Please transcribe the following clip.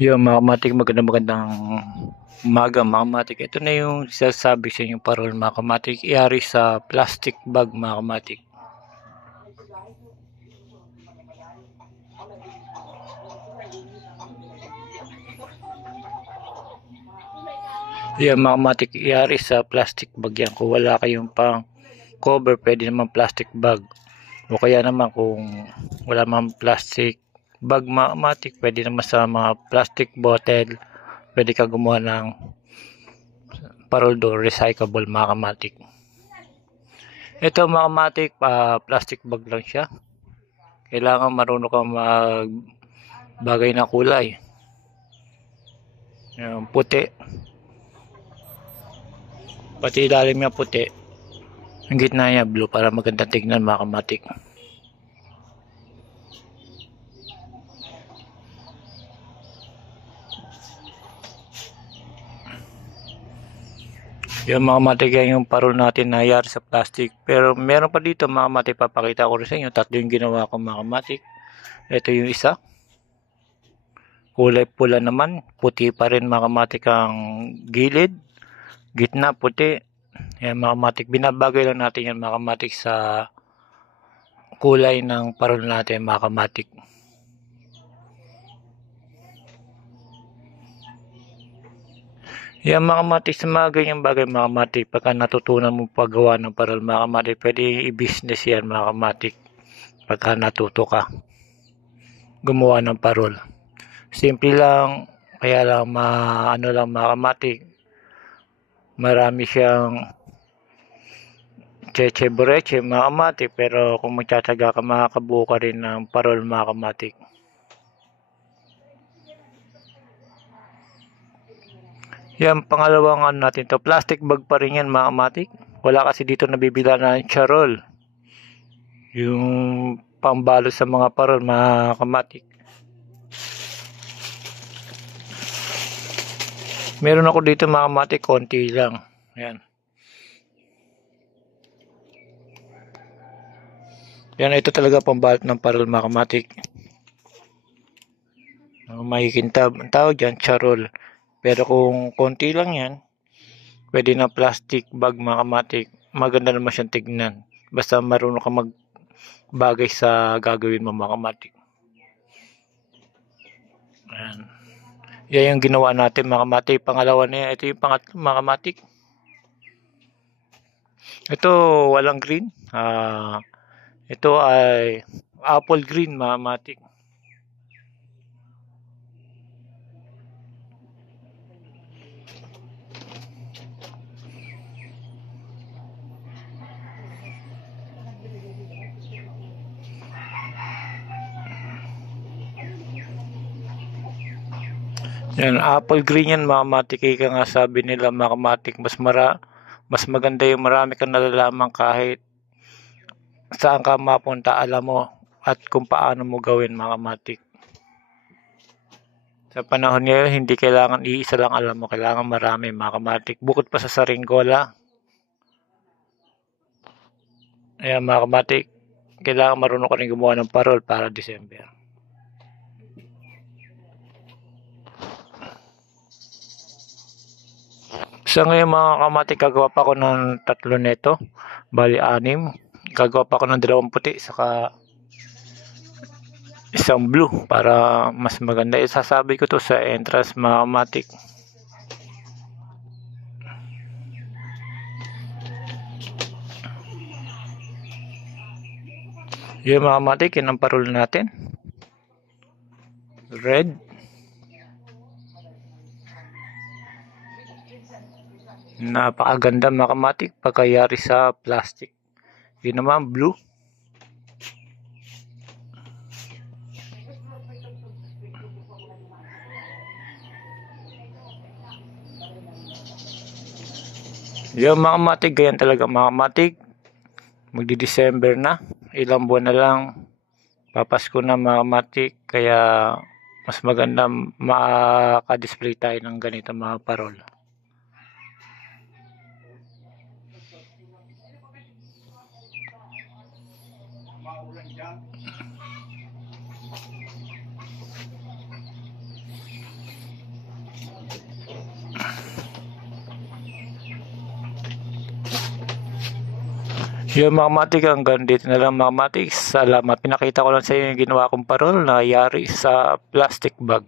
Yung mga kamatik, magandang umaga mga kamatik. Ito na yung sinasabi sa inyong parol mga kamatik. Iyari sa plastic bag mga kamatik. Yan mga kamatik, iyari sa plastic bag yan. Kung wala kayong pang cover, pwede naman plastic bag. O kaya naman kung wala mang plastic bag mga kamatik, pwede naman sa mga plastic bottle. Pwede ka gumawa ng parol do recyclable mga kamatik. Ito mga kamatik, plastic bag lang siya. Kailangan marunong kang magbagay ng kulay. Yung puti. Pati ilalim niya puti. Ang gitna niya blue para magandang tignan mga kamatik. Yung mga kamatik yan yung parol natin na yari sa plastic. Pero meron pa dito mga kamatik, papakita ko rin sa inyo. Tatlo yung ginawa ko mga kamatik. Ito yung isa. Kulay pula naman. Puti pa rin mga kamatik ang gilid. Gitna puti. Yan mga kamatik. Binabagay lang natin yan mga kamatik sa kulay ng parol natin mga kamatik. Yan mga kamatik, sa mga ganyang bagay mga kamatik, pagka natutunan mo paggawa ng parol mga kamatik, pwede i-business yan mga kamatik. Pagka natuto ka gumawa ng parol. Simple lang, kaya lang ano lang mga kamatik, marami siyang cheche boreche mga kamatik, pero kung magtsatsaga ka makakabuo ka rin ng parol mga kamatik. Yan, pangalawang ano natin to, plastic bag pa rin yan mga kamatik. Wala kasi dito nabibila na charol. Yung pambalo sa mga parol mga kamatik. Meron ako dito mga kamatik, konti lang. Yan. Yan, ito talaga pambalot ng parol mga kamatik. Makikintab. Ang tawag dyan, charol. Pero kung konti lang yan, pwede na plastic bag mga kamatik. Maganda naman siyang tignan. Basta marunong ka magbagay sa gagawin mo mga kamatik. Ayan. Yan yung ginawa natin mga kamatik. Pangalawa na yan. Ito yung pangatlo mga kamatik. Ito walang green. Ito ay apple green mga kamatik. Yan, apple green yan mga kamatik. Ika nga sabi nila mga kamatik, mas maganda yung marami kang nalalaman kahit saan ka mapunta, alam mo at kung paano mo gawin mga kamatik. Sa panahon ngayon, hindi kailangan iisa lang alam mo, kailangan marami mga kamatik. Bukod pa sa saringgola. Ayan mga kamatik, kailangan marunong ka rin gumawa ng parol para December. Sa ngayon mga kamatik, gagawa pa ako ng tatlo neto. Bali 6. Gagawa pa ako ng 2 puti, saka isang blue para mas maganda. Isasabi ko to sa entrance mga kamatik. Yung mga kamatik, yun ang parol natin. Red. Napakaganda mga kamatik pagkayari sa plastic. Yun naman blue. Yung mga kamatik, ganyan talaga mga kamatik. Magdi-December na. Ilang buwan na lang. Papasko na mga kamatik. Kaya mas maganda maka-display tayo ng ganito mga parol. Yung mga matik, hanggang dito na lang mga matik. Salamat. Pinakita ko lang sa inyo yung ginawa kong parol na yari sa plastic bag.